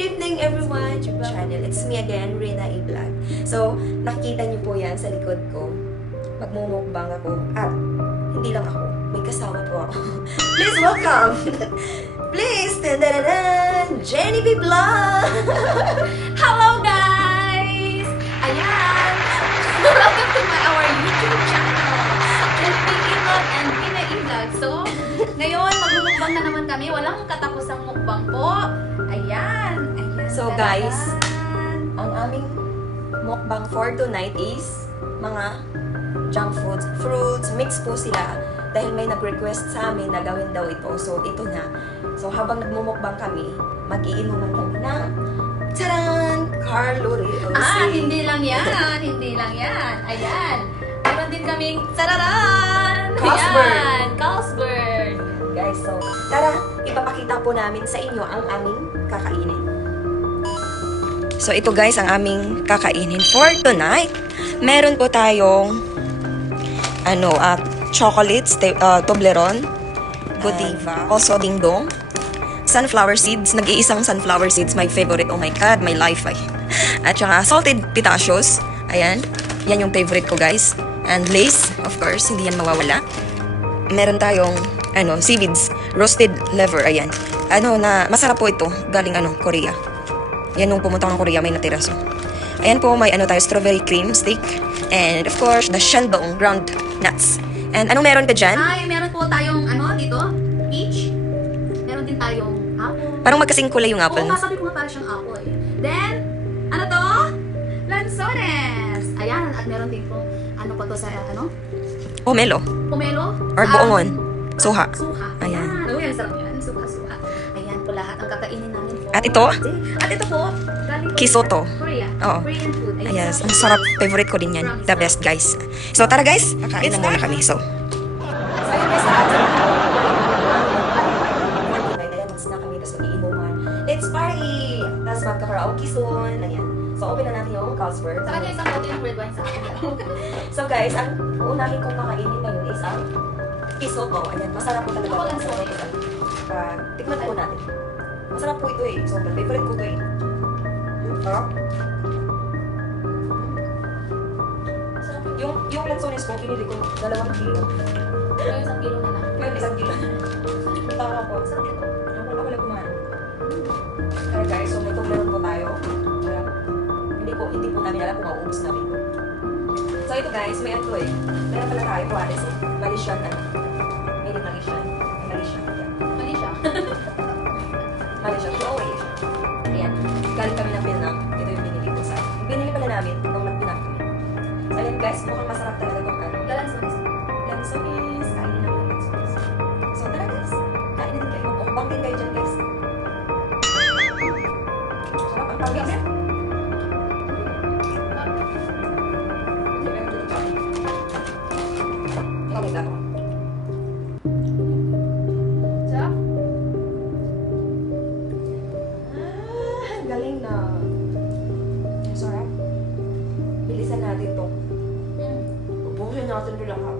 evening everyone! YouTube channel. It's me again, renaevlog. So, nakikita niyo po yan sa likod ko. Magmumukbang ako. At, hindi lang ako. May kasama po ako. Please welcome! Please! Tadadadan! Jenny B. Vlog! Hello guys! Ayan! Welcome to our YouTube channel! Jenny B. Vlog and renaevlog. So, ngayon, magmumukbang na naman kami. Walang katapusang mukbang po. Ayan! So guys, ang aming mukbang for tonight is mga junk foods, fruits, mix po sila. Dahil may nag-request sa amin na gawin daw ito. So, ito na. So, habang nagmumukbang kami, mag-iinuman kami ng taran! Carlo Rio. Hindi lang yan! Hindi lang yan! Ayan! Meron din kaming tararan! Carlsberg! Ayan! Carlsberg! Guys, so, tara, ipapakita po namin sa inyo ang aming kakainin. So, ito guys, ang aming kakainin for tonight. Meron po tayong chocolates, Toblerone, Godiva, also dingdong, sunflower seeds, nag-iisang sunflower seeds, my favorite, oh my god, my life ay. At saka salted pistachios, ayan, yan yung favorite ko guys. And lace, of course, hindi yan mawawala. Meron tayong, seaweeds, roasted liver, ayan. Masarap po ito, galing Korea. Yan nung pumunta ko ng Korea, may natira. So, ayan po, may tayo, strawberry cream stick. And of course, the shandong ground nuts. And anong meron ka dyan? Meron po tayong, dito, peach. Meron din tayong apple. Parang magkasing kulay yung apple. Oo, masabi ko nga parang siyang apple eh. Then, ano to? Lanzones! Ayan, at meron din po, pa to sa, Pomelo. Pomelo? Or buongon. Suha. Suha. Ayan. Ang sarap yan. Suha. Ayan po lahat ang kakainin namin po. At ito? At ito po, galing po Kisoto. Korea. Oo. Korean food. Ayan, Ayan, ang sarap. Favorite ko din yan. The best, guys. So, tara guys. Kakain na muna kami. So, ayun guys, na kami, tapos mag-iinuman. Let's party! Tapos magka-karaoke soon. Ayan. So, open na natin yung Carlsberg. Sa kanya isang bote ng red wine sa akin. So, guys, ang unahin kong kakainin ngayon is ang kisoto. Ayan, masarap po talaga. Ako lang sa tikman po natin. Masarap po ito eh. Sobrang favorite ko ito eh. Sarap. Yung lansones ko, pinili ko 2 kilo. Pero isang kilo na lang. Ngayon, 1 kilo. Tama po. Sarap ito. Ako lang kumain. Kaya guys, so may Toblerone po tayo. Hindi po namin alam kung mauubos namin. So ito guys, may eh. Meron pala tayo, Juarez eh. Malaysian Made in Malaysian. Malaysian. Mali siya. Malaysian. Oh, wait. Ayan. Galing kami ng Vietnam. Ito yung binili ko sa akin. Binili pala namin nung nag-Vietnam kami. So ayan guys, mukhang masarap talaga itong Lanzones. Lanzones. Kain na ng lanzones. So tara guys. Kain na din kayo. Mukbang din kayo dyan guys. Sarap ang pangit. Galing na. Sarap. Bilisan natin to. Ubusin natin ito lahat.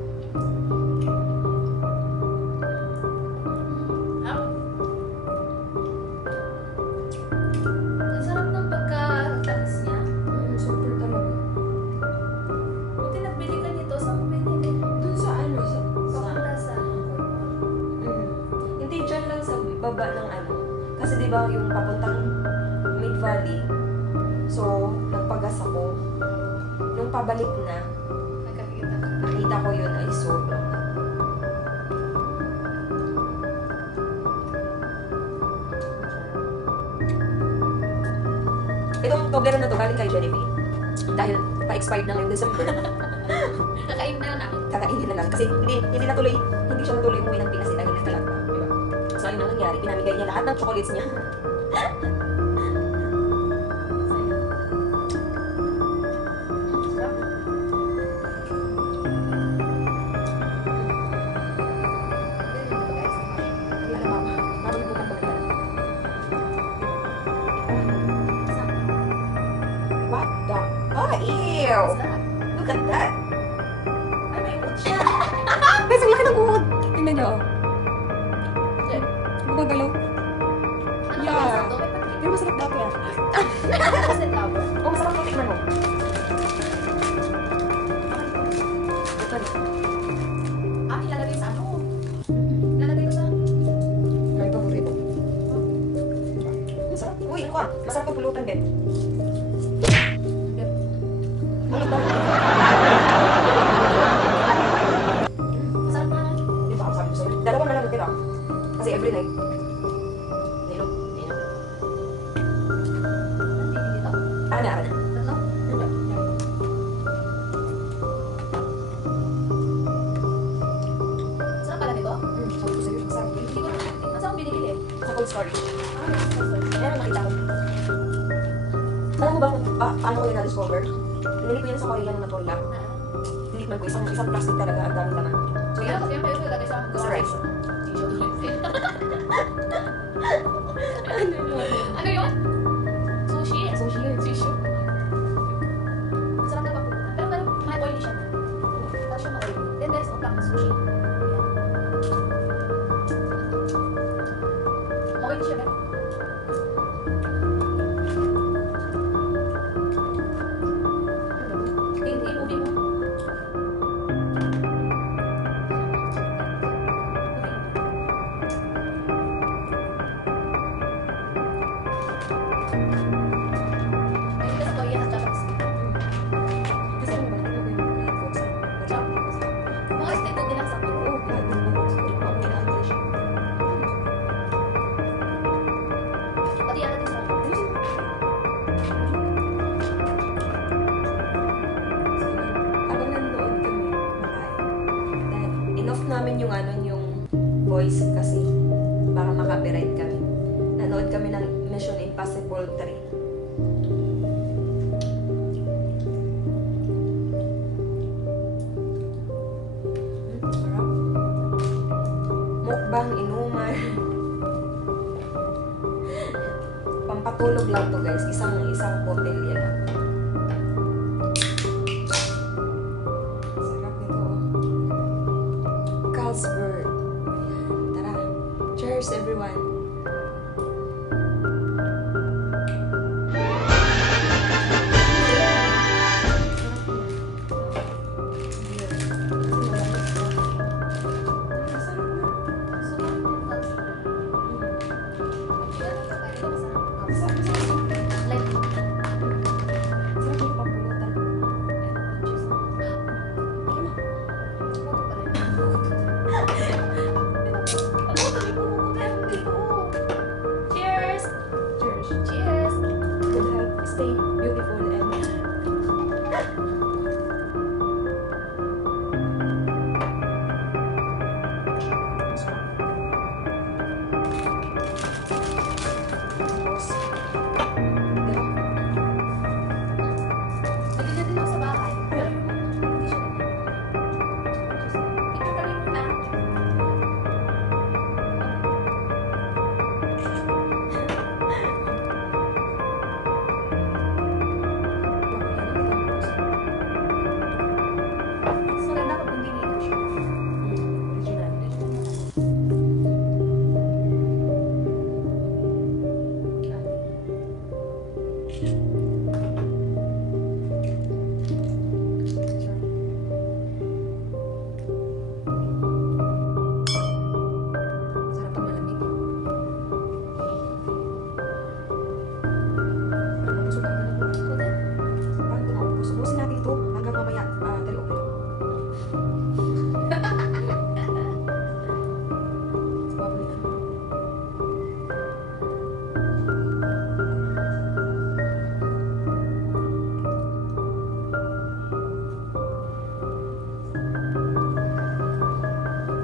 Ang sarap ng pagkatalis niya. Super talaga. Buti nagbili ka nito. Saan mo binili? Dun sa Sa Hindi dyan lang sa baba ng Kasi di ba yung papuntang Mid Valley. So, nagpagas ako. Nung pabalik na, nagkakita ka. nakita ko yun ay sobrang. Itong Toblerone na to, galing kay Jennifer. Dahil pa-expired na ngayong December. Kakain na lang namin. Kakainin na lang. Kasi hindi siya natuloy umuwi ng Pinas dahil nagkalat na. Diba? So, ano na nangyari? Pinamigay niya lahat ng chocolates niya. What the? Oh, ew! Look at that! Ay, may uot siya. Guys, ang laki ng uod! Tingnan niyo. Gumagalaw. Ano Yeah. ba? Pero masarap dati ah. Roasted flower. Oh, masarap to, tikman mo. Ah, ilalagay sa ano? Ilalagay ko sa... Ay, paborito. Masarap. Uy, ano ka? Masarap to pulutan, Ben. Ano ba? Masarap na. Di ba, ang sabi ko sa'yo? Dalawa na lang natira. Kasi every night. Nilog. Hindi dito. Ana. Tatlo? Sarap pala nito? Sabi ko sa'yo, masarap. Hindi ko na. Saan mo binibili? Sa cold storage. Ah, Ayan, nakita ko. Alam mo ba kung paano ko yung na-discover? Nilili ko yan sa Korea nung natulog. Tinikman ko, isang plastic talaga, ang daming laman. So, Kaya yan. kasi yung pwede ko ilagay sa Sa rice. Ano yun? Sushi. Sushi. Sushi. Masarap na pa po. Pero may oily siya. Para siya ma-oily. Then there's on top na sushi. Oily siya ba? Inubi mo. Ayun kasi Korea at Japanese. Kasi ano ba, tingnan ko yung grade ko sa Mga stated din ang sabi. Oo, lahat ng mga books ko. Ako ginagawa siya. Pati yan natin sa Habang nanonood kami, dahil enough namin yung yung voice kasi para makapiright kami. Nanood kami ng Mission Impossible 3. Sarap. Mukbang, inuman. Pampatulog lang to guys. Isang botelya lang. Sarap nito oh. Carlsberg. Ayan, tara. Cheers everyone. Cheers! Cheers. Cheers! Good health. Stay beautiful and tapos, diba? Nagigyan din ako sa bahay. Pero hindi siya picture kami muna. Mas maganda pag hindi dito siya. Original. Sarap pag malamig. Ano, busog ka na po. Parang tumaubos. Ubusin natin ito hanggang mamaya 3 o'clock. Probably.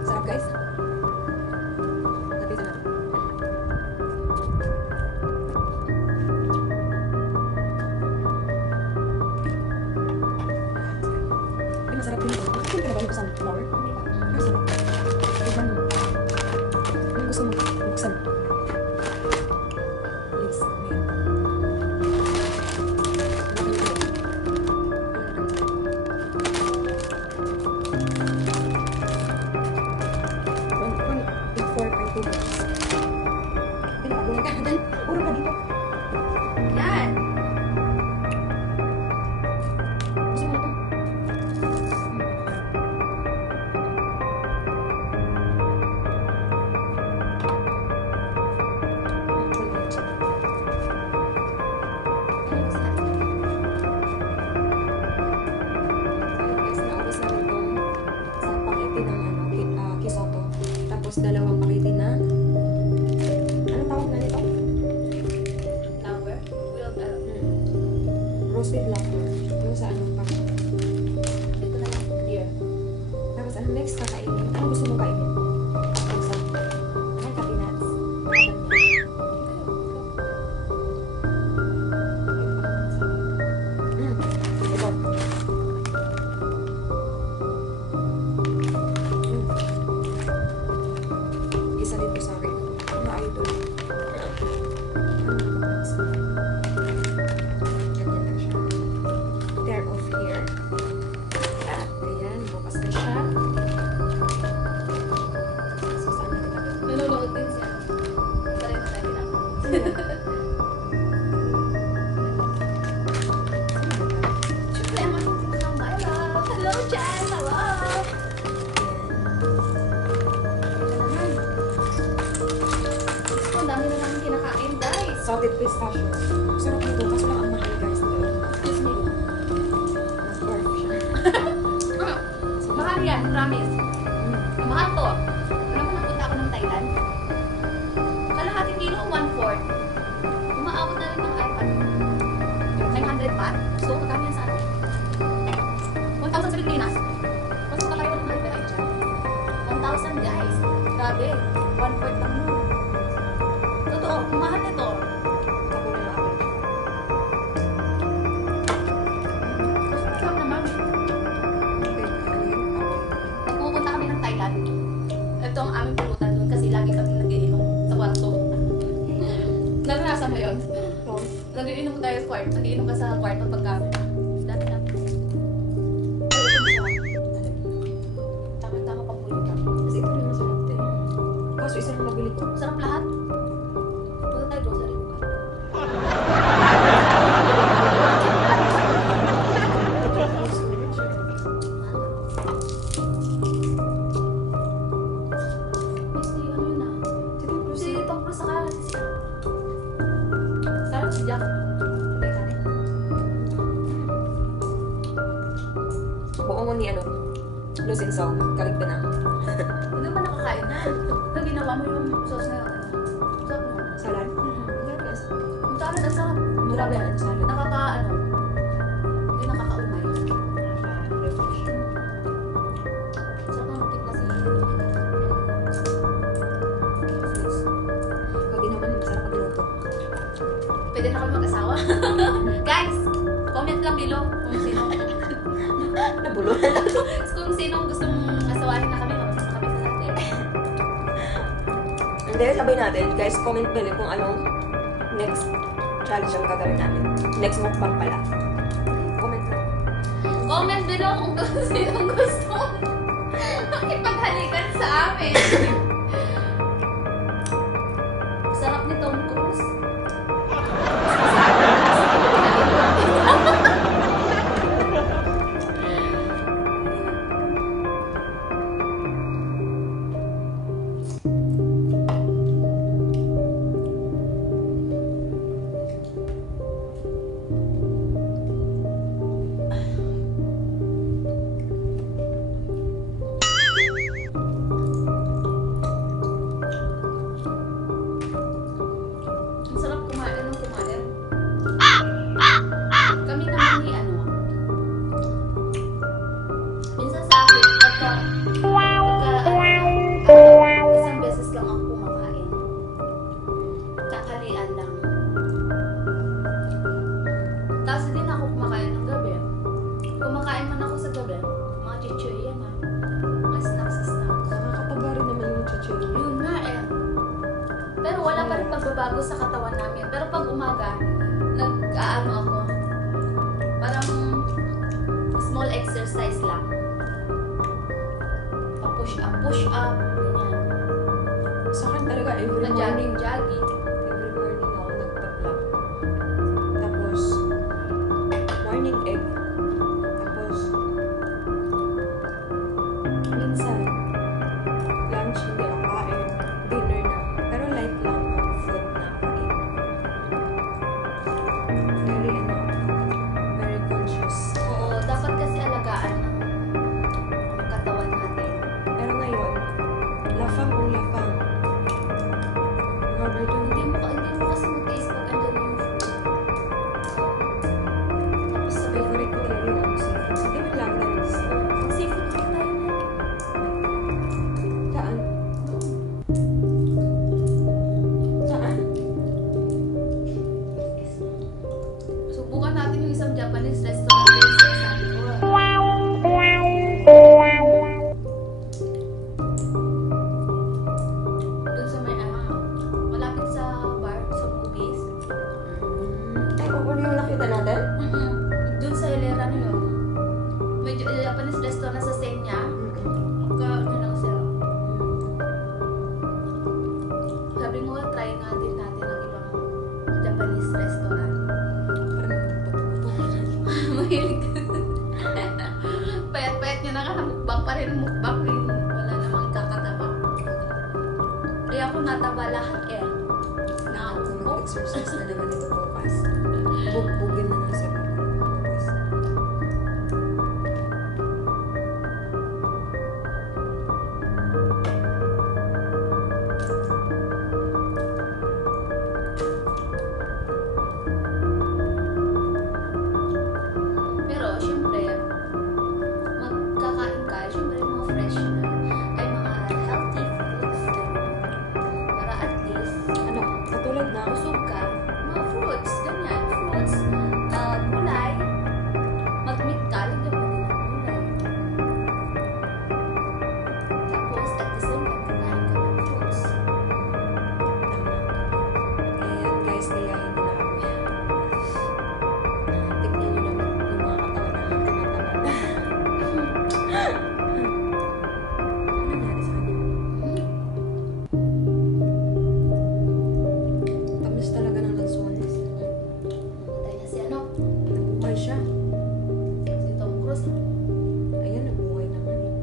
Sarap guys. Lapitan natin. Ay, masarap din ito. Bakit ka na ba yung sunflower? Masarap. Tikman mo. Yung gusto mo, buksan. Yes. Ayan. Pinakabulan ka na dyan. Urong ka dito. Yan! Tapos dalawang pakete na. Anong tawag na nito? Flower? Roasted flour. Yung sa anong pa. Ito na lang. Clear. Tapos ano next kakainin? Ano gusto mong kainin? Isa. Ay, coffee nuts. Ito. Isa dito sa akin. Mga idol. Ganyan lang siya. Tear off here. At ayan, bukas na siya. So, saan natin lagay? Nanonood din siya. Isa rin na tayo pinako. Siyempre, ang mga kamala. Hello, Jen! Hello! Ang dami na namin kinakain, guys. Salted pistachios. Sarap nito. Kaso lang ang mahal, guys. Excuse me. Nag-barf siya. Mahal yan, promise. Mahal to. Alam mo, nagpunta ako ng Thailand. Kalahating kilo, 1/4. Umaabot na rin ng 900 baht. So, magkano yan sa ano? 1,000 sa Pilipinas. Mas magkakaroon ng mahal tayo dyan. 1,000 guys. Grabe. 1/4 lang yun. Totoo, mahal nito. Ako na ako. Sarap naman. Nagpupunta kami ng Thailand. Ito ang aming pulutan doon kasi lagi kami nagiinom sa kwarto. Naranasan mo yun? Nagiinom tayo sa kwarto. Nagiinom ka sa kwarto pagka dati na. Tama-tama pang pulutan. Kasi ito rin masarap din. Kaso isa lang nabili ko. Sarap lahat. Punta tayo grocery bukas. Kasi ano yun ah. Si Tom Cruise saka si Sarah si Jack. Sabay ka rin. Buo mo ni ano, Luzin song, kalig na. Hindi ba nakakain na? Na ginawa mo yung sauce na yun. Sarap no? Salad? Yes. Yung salad ang sarap. Marami ang salad. Nakaka ano. Hindi nakakaumay. Sarap ng tip kasi. Pag di naman, masarap magluto. Pwede na kami mag-asawa. Guys, comment lang below kung sino. Nabulon. Kung sino gustong asawahin na kami, mag-asawa kami sa lahat eh. And then, sabay natin, guys, comment below kung anong next challenge ang gagawin namin. Next mukbang pala. Comment lang. Comment below kung sinong gusto makipaghalikan sa amin. Sarap ni Tom Cruise. Ang sarap kumain ng kumain. Kami naman ni ano. Minsan sa akin, pagka isang beses lang ako kumakain. Kakalian lang. Tapos hindi na ako kumakain ng gabi. Kumakain man ako sa gabi. Mga chichirya na. Mga snacks. Nakakataba rin naman yung chichiri. Yun nga eh. Pero wala pa rin pagbabago sa katawan namin. Pero pag umaga, nag-aano ako. Parang small exercise lang. Pa-push up, ganyan. Sa akin talaga, every morning. Pa-jogging. Every morning ako nagpa-vlog. Tapos, morning egg. Tapos, minsan, lunch hindi ako kain. Dinner na. Pero light lang ang food na kain. Very conscious. Oo, dapat kasi alagaan ang katawan natin. Pero ngayon, lafang kung lafa ako nataba lahat eh. Nakatumbok. Mag-exercise na naman ito bukas. Bugbugin na nasa bukas. Pero, syempre, magkakain ka, syempre, mga fresh na, ay mga healthy foods. Para at least, Ano? Katulad na. busog ka. Mga fruits, ganyan. Fruits, gulay. Mag-meat ka, lagyan mo din ng gulay. Tapos, at the same time, kakain ka ng fruits. Ayan guys, kaya hindi na kami. Tignan nyo naman yung mga katawan na tumataba na. Ano nangyari sa kanya? Tamis talaga ng lansones. Patay na si ano? Nabuhay siya. Si Tom Cruise. Ayan, nabuhay naman eh.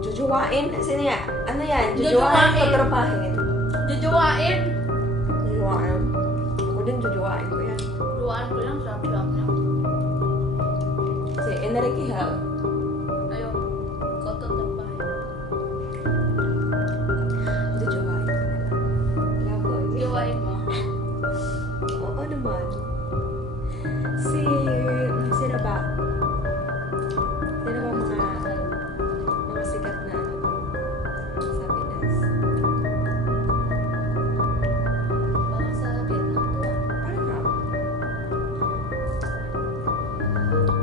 Jujuwain? Sino yan? Ano yan? Jujuwain o Jujuwain. trapahin? Jujuwain. Jujuwain. Ako din jujuwain ko yan. Luwaan ko lang, sarap-sarap niya. Si Enrique Hell. Ayun. Kotot ng bahay. Jujuwain ko na lang. Laboy. Jujuwain mo. Oo naman. Sino ba? Sino ba mga sikat na ano to? Sa Pinas? Parang sa Vietnam to. Parang rap.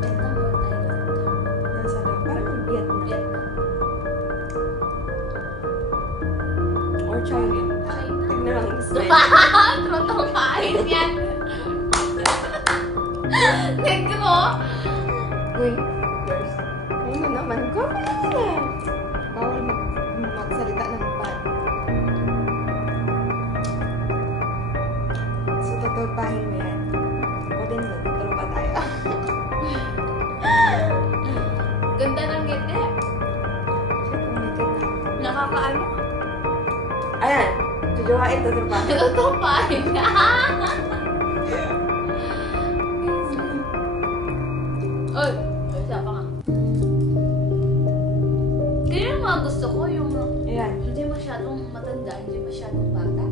Vietnam or Thailand. Nasa na? Parang Vietnam. Vietnam. Or China. China. Tignan lang yung smile. Trotropahin yan. Negro. Uy, girls. Ano naman ko? Bawal magsalita ng bad. So, tutulpahin mo yan. Ako din doon. Tutulpa tayo. Ganda ng ngiti. Nakakaano. Ayan. Jujuwain, tutulpahin. Trotropahin. Oy, isa pa nga. Kaya yung mga gusto ko, yung Ayan. hindi masyadong matanda, hindi masyadong bata.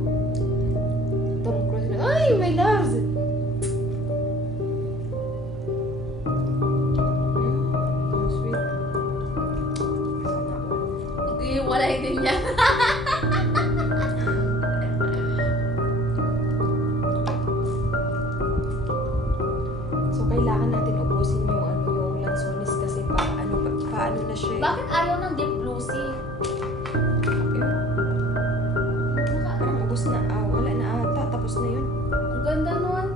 Tom Cruise na. Ay, my loves! Ang sweet. Sana all. Iiwalay din niya. So, kailangan natin ubusin yung lansones kasi paano na siya. Bakit ayaw ng Deep Blue Sea? Parang ubos na. Wala na ata. Tapos na yun. Ang ganda nun.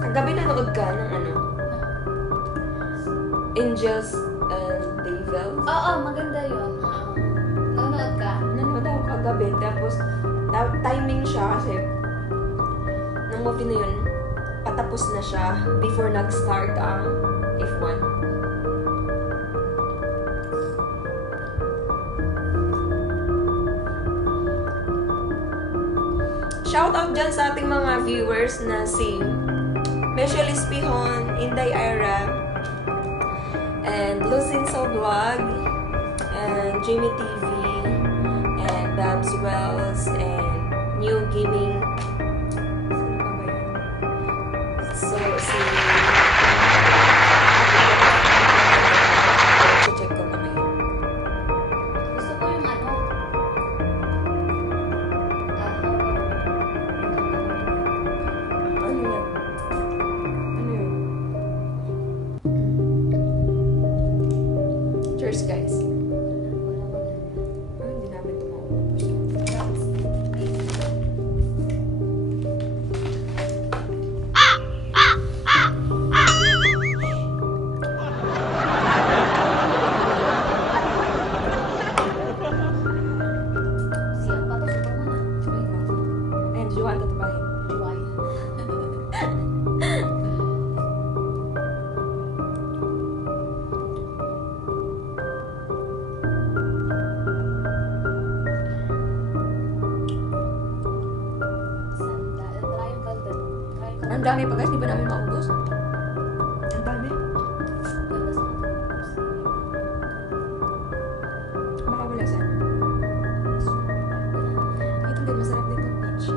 Ang gabi nanood ka ng Angels and Devils. Oo, maganda yun. Nanonood ka? Nanood ako kagabi. Tapos, timing siya kasi ng movie na yun, patapos na siya before nag-start ang F1. Shout out dyan sa ating mga viewers na si Michelle Espihon, Inday Ira, and Lucinso Vlog, and Jamie TV, and Babs Wells, and New Gaming. Sino pa ba yun? So, check ko na ngayon. Gusto ko yung ano. Ano yan? Ano yun? Cheers, guys. Ay, hindi namin ito mauubos. Siya pa to, super mo na. Ayan, juwan ka tabahin. Why? Ang dami pa guys, di ba namin maubos? Ang dami. Baka wala sa ano. Ito din, masarap dito. Peach.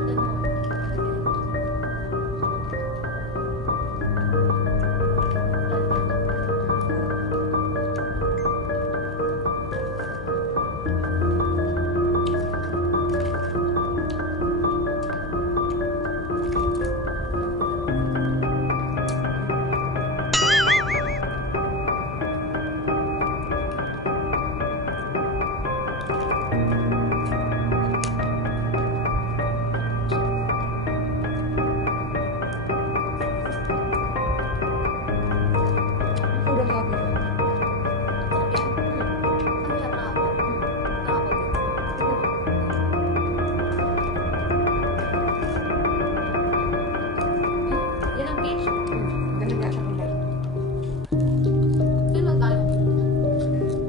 Sobrang happy. Yan ang peach. Ganun nga siya kulay. Yan lang tayo.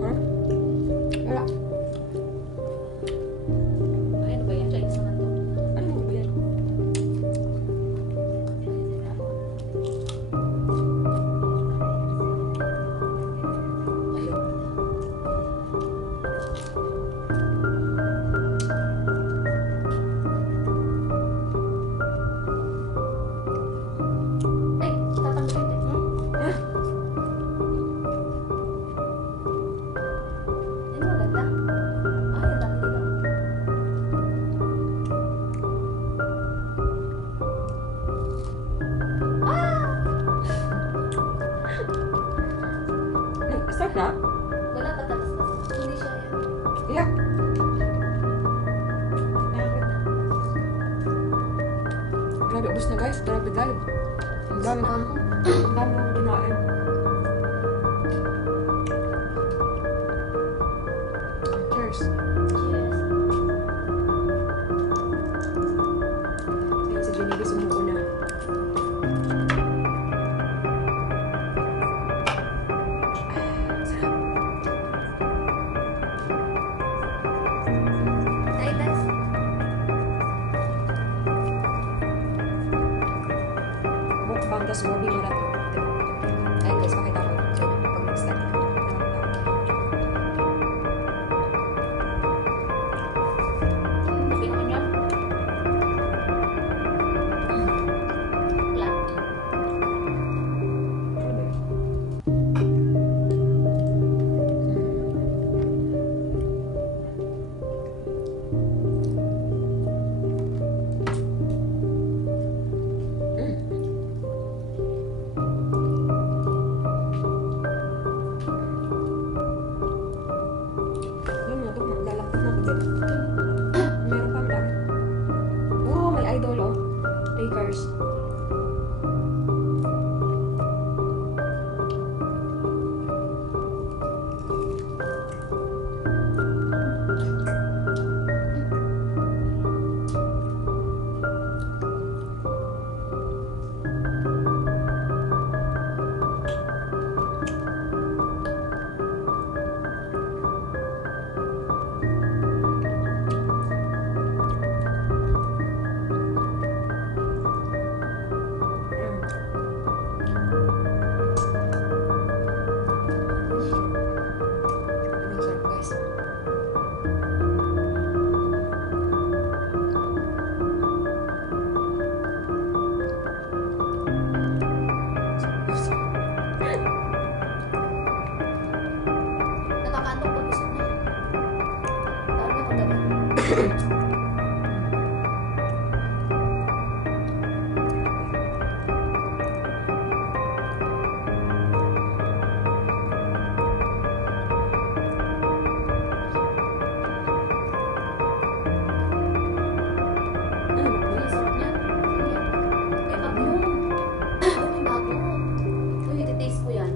Huh? Wala. Ay, ano ba yan? Chinese naman to. Ano mo ba yan? Ayaw. Ay, tatanggalin din. Ah, Yan maganda. Ay, ang dami dito. start na? Wala pa tapos na. Hindi siya yan. Yeah. Grabe, ubos na guys. Grabe guys. Ang dami kong kinain. Cheers. Cheers. Ayun, si Jenny gusto mo una. Sarap. Ay, guys. Mukbang, tas movie marathon. Ayun guys, pakita ko sa inyo pag nag-start. Okay naman yan. Wala. Ano ba yun? Yun mo, ito, lalakot na ako din. Meron pa ang dami. Oh, may idol oh. Lakers. Ang sarap guys. Nakakaantok pag gusto na. Tawag na pagdating. Ano ba Ang sarap niya. May bago. May bago. Uy, iti-taste ko yan.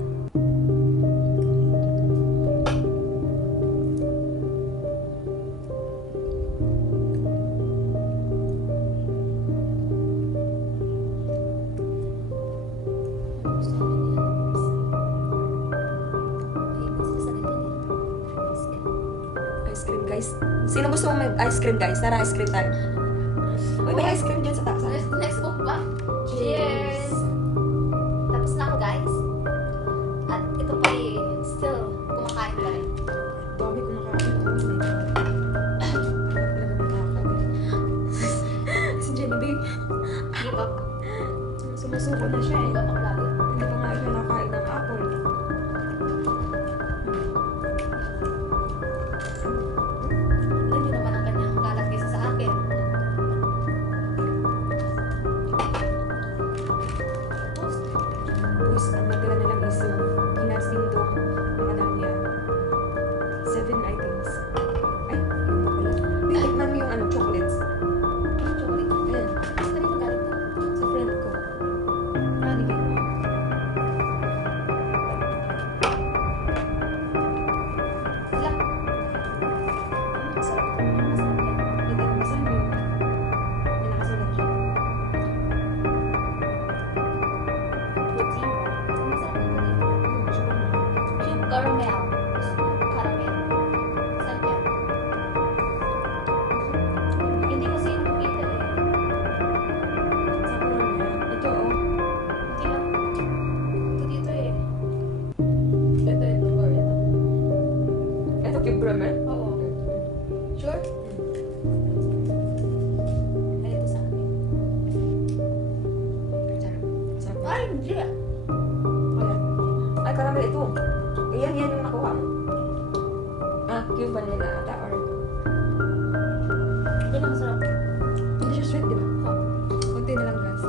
Gusto ko din yan. Ay, kasi sa ganyan eh. Ice cream guys. Sino gusto mong mag-ice cream guys? Tara, ice cream tayo. Uy, may ice cream dyan sa taas. Next book ba? Cheers! ang matira na lang is yung peanuts dindong na madami yan. 7 items. Ay, yun pa pala. Di, tikman mo yung ano, chocolates. Chocolate. Ayan, Kanino galing to? sa friend ko. Ano yun? Sila. Masarap. Masarap yan. Hindi, masan yun. May nakasulat siya. Fruity. Masarap yung fruity. Sugar mo. Cube caramel. Caramel. Masarap yan. Hindi kasi yung nakita eh. Sabi niya, ito oh. Hindi lang. Ito dito eh. Ito. Or ito. Ito cube caramel. Oo. Sure? Ay, ito sa amin. Sarap. Sarap. Ay, hindi ah. Wala. Ay, caramel ito. Yan yung nakuha mo. Ah, cube vanilla ata or... Ito lang masarap. Hindi siya sweet, di ba? Oo. Kunti na lang guys.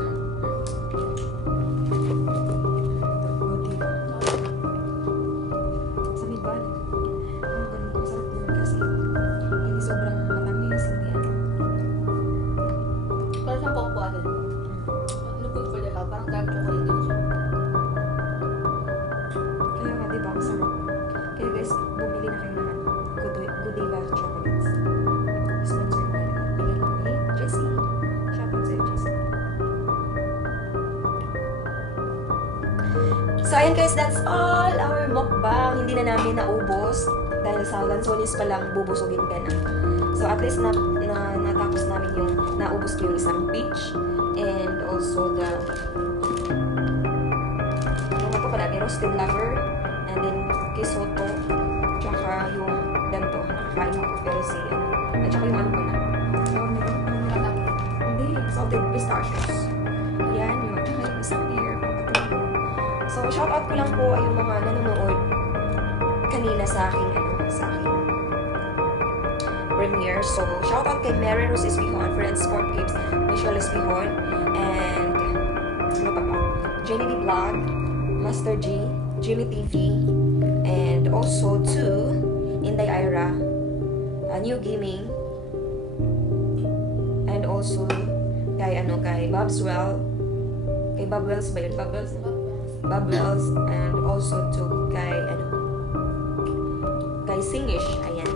Buti. Sa midban. Ang ganun ko, sarap naman kasi. Hindi sobrang matamis, hindi ano. Parang siyang cocoa din. No good for the health. Parang dark chocolate din siya. Kaya nga, di ba, ang sarap. Kaya guys, bumili na kayo ng Godiva chocolates. Sponsor na bigyan lang ni Jessie. Shoutout sa'yo, Jessie. So, ayan guys, that's all our mukbang. Hindi na namin naubos dahil sa lansones pa lang bubusugin ka na. So, at least natapos namin yung naubos ko yung isang peach and also the yung ako pala, may roasted lover and then kisoto tsaka yung ganto, nakakain mo pero si at tsaka yung ano pala hindi, salted pistachios yan yun, may isang beer so shoutout ko lang po ay yung mga nanonood kanina sa aking premiere. So, shoutout kay Mary Rose Espihon, Friends Sport Kids, Michelle Espihon, and ano pa ba? Jenny B Vlog, Master G, Jimmy TV, and also to Inday Ira, New Gaming, and also kay Bobswell, kay Bubbles ba yun? Bubbles, and also to kay Singish, ayan.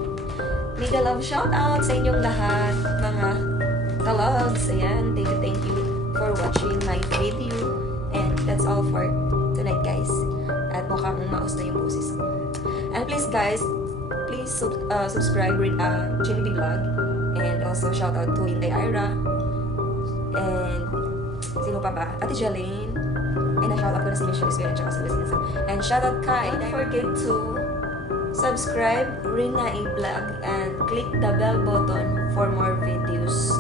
Mega love shoutout sa inyong lahat, mga ka-loves. Ayan, thank you for watching my video. And that's all for tonight, guys. At mukhang maus na yung boses ko. And please, guys, please subscribe Jimmy B Vlog. And also shoutout to Inday Ira. And sino pa ba? Ate Jalen. And na-shoutout ko na si Michelle Espera at si Leslie. And shoutout ka. And don't forget to subscribe A-RENA vlog and click the bell button for more videos.